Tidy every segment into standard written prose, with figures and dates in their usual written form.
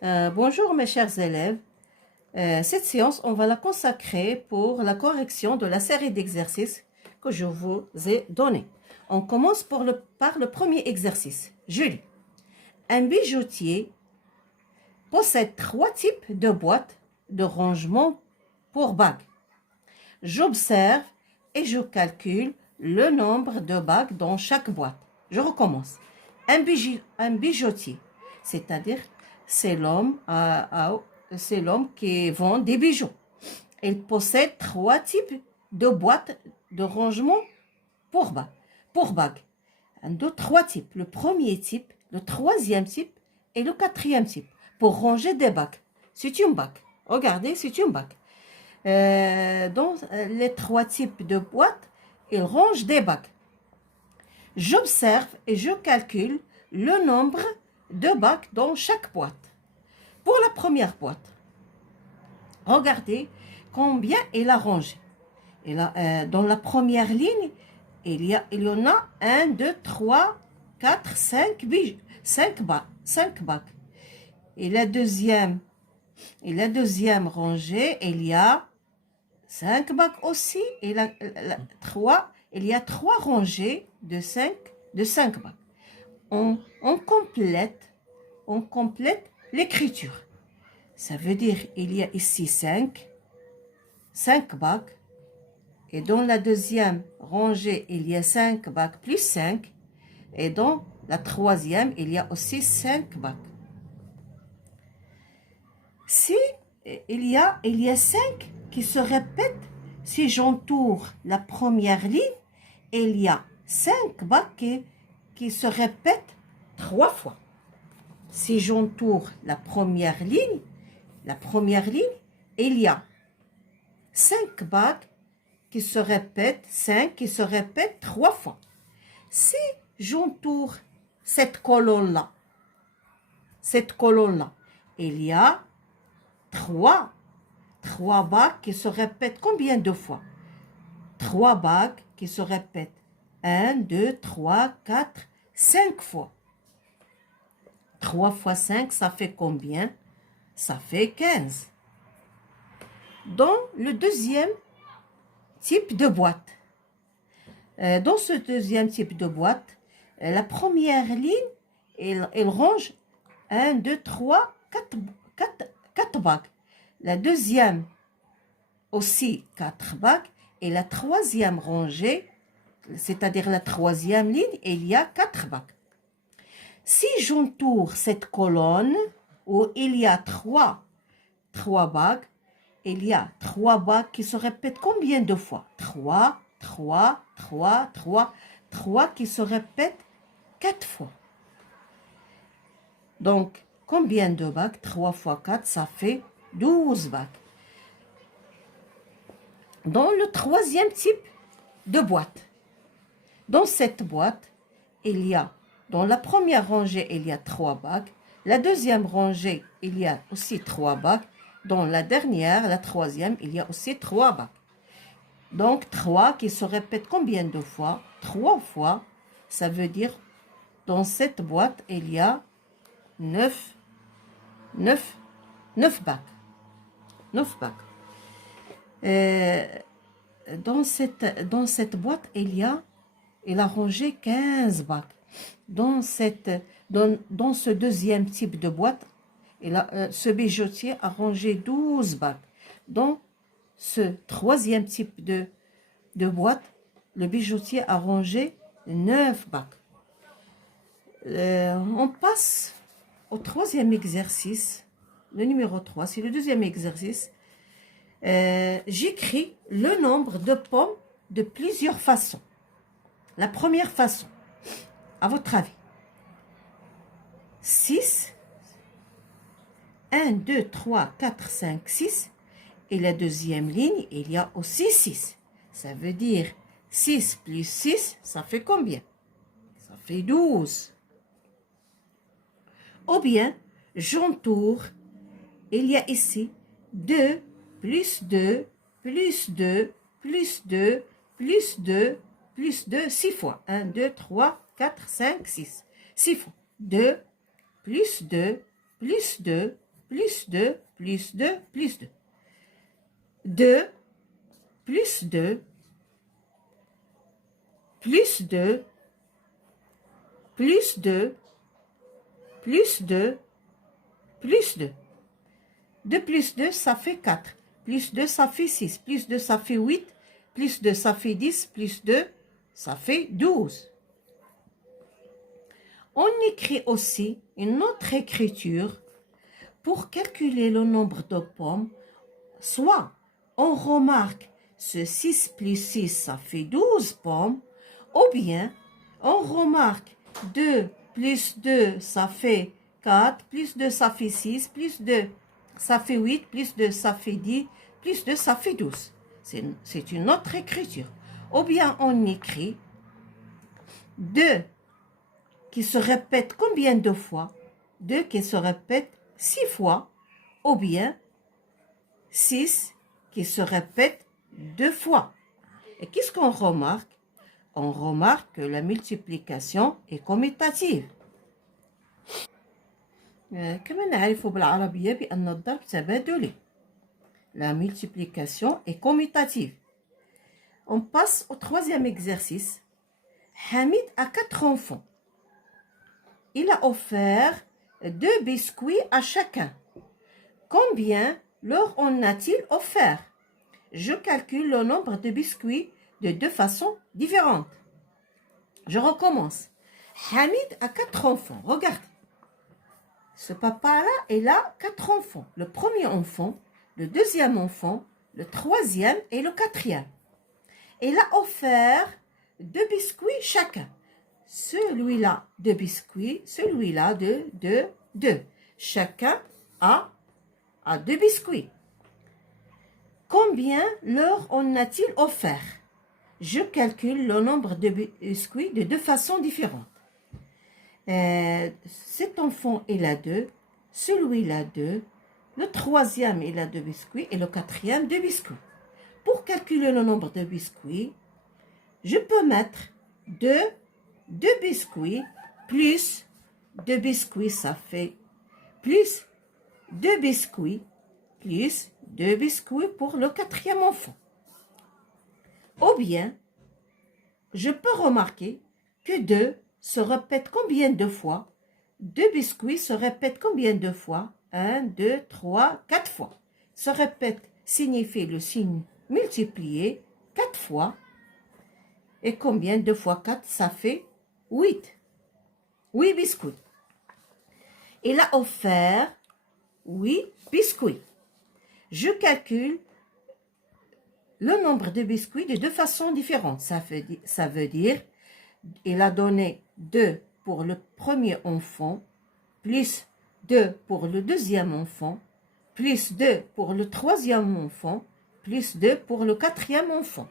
Bonjour mes chers élèves. Cette séance, on va la consacrer pour la correction de la série d'exercices que je vous ai donnés. On commence par le premier exercice. Julie, un bijoutier possède 3 types de boîtes de rangement pour bagues. J'observe et je calcule le nombre de bagues dans chaque boîte. Je recommence. Un bijoutier, c'est-à-dire c'est l'homme qui vend des bijoux. Il possède 3 types de boîtes de rangement pour bagues. 3 types. Le premier type, le troisième type et le quatrième type pour ranger des bagues. C'est une bague. Regardez, c'est une bague. Dans les 3 types de boîtes, il range des bagues. J'observe et je calcule le nombre de bagues dans chaque boîte. Pour la première boîte, regardez combien il a rangé. Dans la première ligne, il y en a 1, 2, 3, 4, 5 bagues. Et la deuxième rangée, il y a 5 bagues aussi. Et il y a 3 rangées de 5 bagues. On complète l'écriture. Ça veut dire il y a ici 5 bagues. Et dans la deuxième rangée, il y a 5 bagues plus 5. Et dans la troisième, il y a aussi 5 bagues. Si il y a 5 qui se répètent, si j'entoure la première ligne, il y a 5 bagues qui se répètent 3 fois. Si j'entoure la première ligne, il y a 5 bagues qui se répètent 3 fois. Si j'entoure cette colonne-là, il y a 3 bagues qui se répètent combien de fois? 3 bagues qui se répètent 1, 2, 3, 4, 5 fois. 3 fois 5, ça fait combien? Ça fait 15. Dans le deuxième type de boîte, dans ce deuxième type de boîte, la première ligne, il range 1, 2, 3, 4 bagues. La deuxième aussi 4 bagues. Et la troisième rangée, c'est-à-dire la troisième ligne, il y a 4 bagues. Si j'entoure cette colonne où il y a 3 bagues, il y a 3 bagues qui se répètent combien de fois? 3 qui se répètent 4 fois. Donc, combien de bagues? 3 fois 4, ça fait 12 bagues. Dans le troisième type de boîte, dans cette boîte, dans la première rangée, il y a 3 bagues. La deuxième rangée, il y a aussi 3 bagues. Dans la dernière, la troisième, il y a aussi 3 bagues. Donc, 3 qui se répètent combien de fois? 3 fois. Ça veut dire, dans cette boîte, il y a 9 bagues. 9 bagues. Dans cette boîte, il a rangé 15 bagues. Dans ce deuxième type de boîte, ce bijoutier a rangé 12 bagues. Dans ce troisième type de boîte, le bijoutier a rangé 9 bagues. On passe au troisième exercice, le numéro 3, c'est le deuxième exercice. J'écris le nombre de pommes de plusieurs façons. La première façon, à votre avis, 6, 1, 2, 3, 4, 5, 6. Et la deuxième ligne, il y a aussi 6. Ça veut dire 6 plus 6, ça fait combien? Ça fait 12. Ou bien, j'entoure, il y a ici 2 plus 2, plus 2, plus 2, plus 2, plus 2, 6 fois. 1, 2, 3, 4, 5, 6. 6 fois. 2, plus 2, plus 2, plus 2, plus 2, plus 2. 2, plus 2, plus 2, plus 2, plus 2, plus 2. 2 plus 2, ça fait 4. Plus 2, ça fait 6. Plus 2, ça fait 8. Plus 2, ça fait 10. Plus 2, ça fait 12. On écrit aussi une autre écriture pour calculer le nombre de pommes. Soit on remarque ce 6 plus 6, ça fait 12 pommes. Ou bien on remarque 2 plus 2, ça fait 4. Plus 2, ça fait 6. Plus 2, ça fait 8. Plus 2, ça fait 10. Plus 2, ça fait 12. C'est une autre écriture. Ou bien on écrit 2 qui se répète combien de fois? 2 qui se répète 6 fois. Ou bien 6 qui se répète 2 fois. Et qu'est-ce qu'on remarque? On remarque que la multiplication est commutative. كما نعرف بالعربية بأن الضرب تبادلي. La multiplication est commutative. On passe au troisième exercice. Hamid a 4 enfants. Il a offert 2 biscuits à chacun. Combien leur en a-t-il offert? Je calcule le nombre de biscuits de 2 façons différentes. Je recommence. Hamid a 4 enfants. Regarde. Ce papa-là, il a 4 enfants. Le premier enfant, le deuxième enfant, le troisième et le quatrième. Il a offert 2 biscuits chacun. Celui-là, 2 biscuits. Celui-là, 2. Chacun a 2 biscuits. Combien leur en a-t-il offert? Je calcule le nombre de biscuits de 2 façons différentes. Cet enfant, il a 2. Celui-là, 2. Le troisième, il a 2 biscuits. Et le quatrième, 2 biscuits. Pour calculer le nombre de biscuits, je peux mettre 2 biscuits plus 2 biscuits, ça fait plus 2 biscuits plus 2 biscuits pour le quatrième enfant. Ou bien, je peux remarquer que 2 se répète combien de fois? 2 biscuits se répètent combien de fois? 1, 2, 3, 4 fois. Se répète signifie le signe multiplié 4 fois. Et combien? 2 fois 4, ça fait 8. 8 biscuits. Il a offert 8 biscuits. Je calcule le nombre de biscuits de 2 façons différentes. Ça veut dire, il a donné 2 pour le premier enfant, plus 2 pour le deuxième enfant, plus 2 pour le troisième enfant, plus 2 pour le quatrième enfant.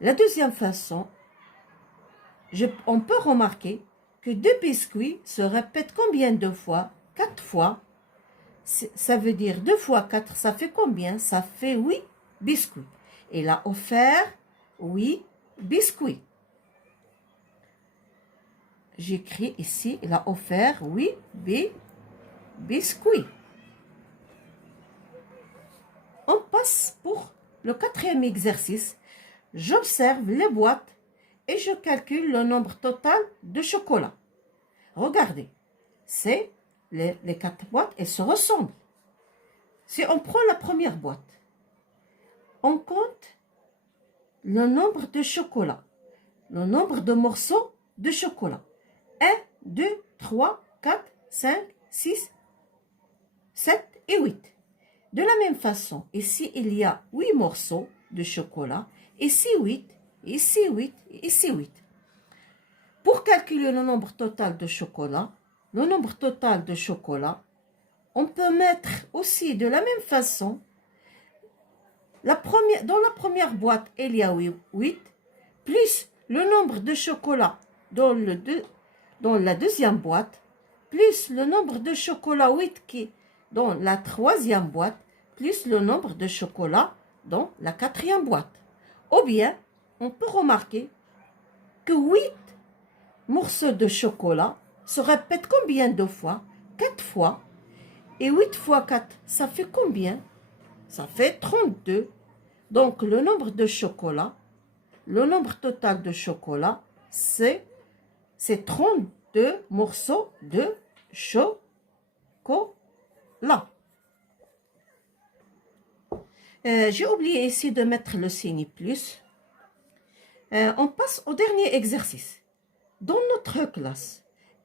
La deuxième façon, on peut remarquer que 2 biscuits se répètent combien de fois? 4 fois. Ça veut dire 2 fois 4, ça fait combien? Ça fait 8 biscuits. Il a offert 8 biscuits. J'écris ici, il a offert 8 biscuits. On passe pour le quatrième exercice. J'observe les boîtes et je calcule le nombre total de chocolat. Regardez, c'est les 4 boîtes, elles se ressemblent. Si on prend la première boîte, on compte le nombre de chocolats, le nombre de morceaux de chocolat. 1, 2, 3, 4, 5, 6, 7 et 8. De la même façon, ici, il y a 8 morceaux de chocolat, ici 8, ici 8, ici 8. Pour calculer le nombre total de chocolat, on peut mettre aussi de la même façon, dans la première boîte, il y a 8, plus le nombre de chocolat dans la deuxième boîte, plus le nombre de chocolat 8 qui est dans la troisième boîte, plus le nombre de chocolat dans la quatrième boîte. Ou bien, on peut remarquer que 8 morceaux de chocolat se répètent combien de fois? 4 fois. Et 8 fois 4, ça fait combien? Ça fait 32. Donc, le nombre de chocolats, le nombre total de chocolat, c'est 32 morceaux de chocolat. J'ai oublié ici de mettre le signe plus. On passe au dernier exercice. Dans notre classe,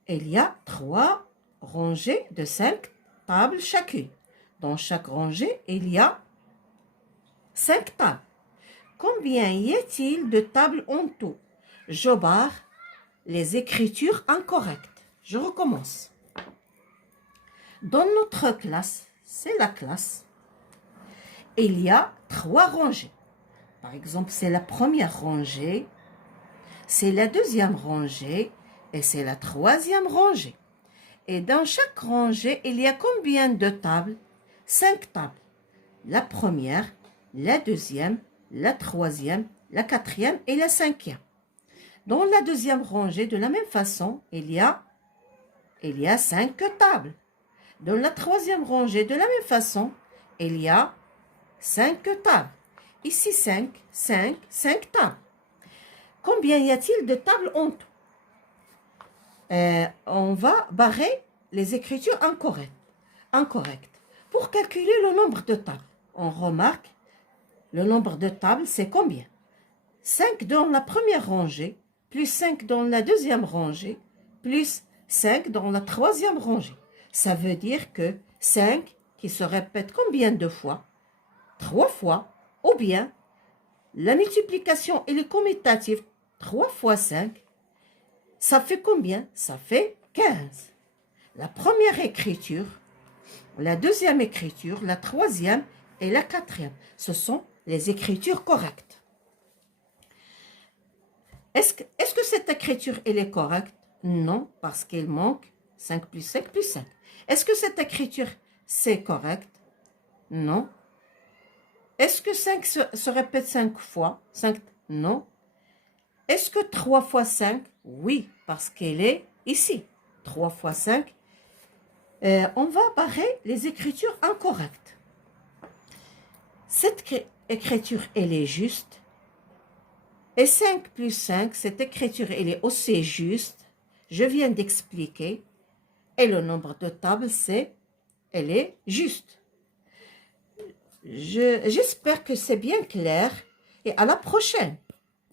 il y a 3 rangées de 5 tables chacune. Dans chaque rangée, il y a 5 tables. Combien y a-t-il de tables en tout? Je barre les écritures incorrectes. Je recommence. Dans notre classe, c'est la classe, il y a 3 rangées. Par exemple, c'est la première rangée, c'est la deuxième rangée et c'est la troisième rangée. Et dans chaque rangée, il y a combien de tables? 5 tables. La première, la deuxième, la troisième, la quatrième et la cinquième. Dans la deuxième rangée, de la même façon, il y a 5 tables. Dans la troisième rangée, de la même façon, il y a 5 tables. Ici, 5 tables. Combien y a-t-il de tables en tout? On va barrer les écritures incorrectes. Pour calculer le nombre de tables, on remarque le nombre de tables, c'est combien? 5 dans la première rangée, plus 5 dans la deuxième rangée, plus 5 dans la troisième rangée. Ça veut dire que 5 qui se répète combien de fois? 3 fois. Ou bien, la multiplication et le commutatif, 3 fois 5, ça fait combien? Ça fait 15. La première écriture, la deuxième écriture, la troisième et la quatrième, ce sont les écritures correctes. Est-ce que cette écriture, elle est correcte? Non, parce qu'il manque 5 plus 5 plus 5. Est-ce que cette écriture, c'est correct? Non. Est-ce que 5 se répète 5 fois? 5, non. Est-ce que 3 fois 5? Oui, parce qu'elle est ici. 3 fois 5. On va barrer les écritures incorrectes. Cette écriture, elle est juste. Et 5 plus 5, cette écriture, elle est aussi juste. Je viens d'expliquer. Et le nombre de tables, elle est juste. J'espère que c'est bien clair. Et à la prochaine.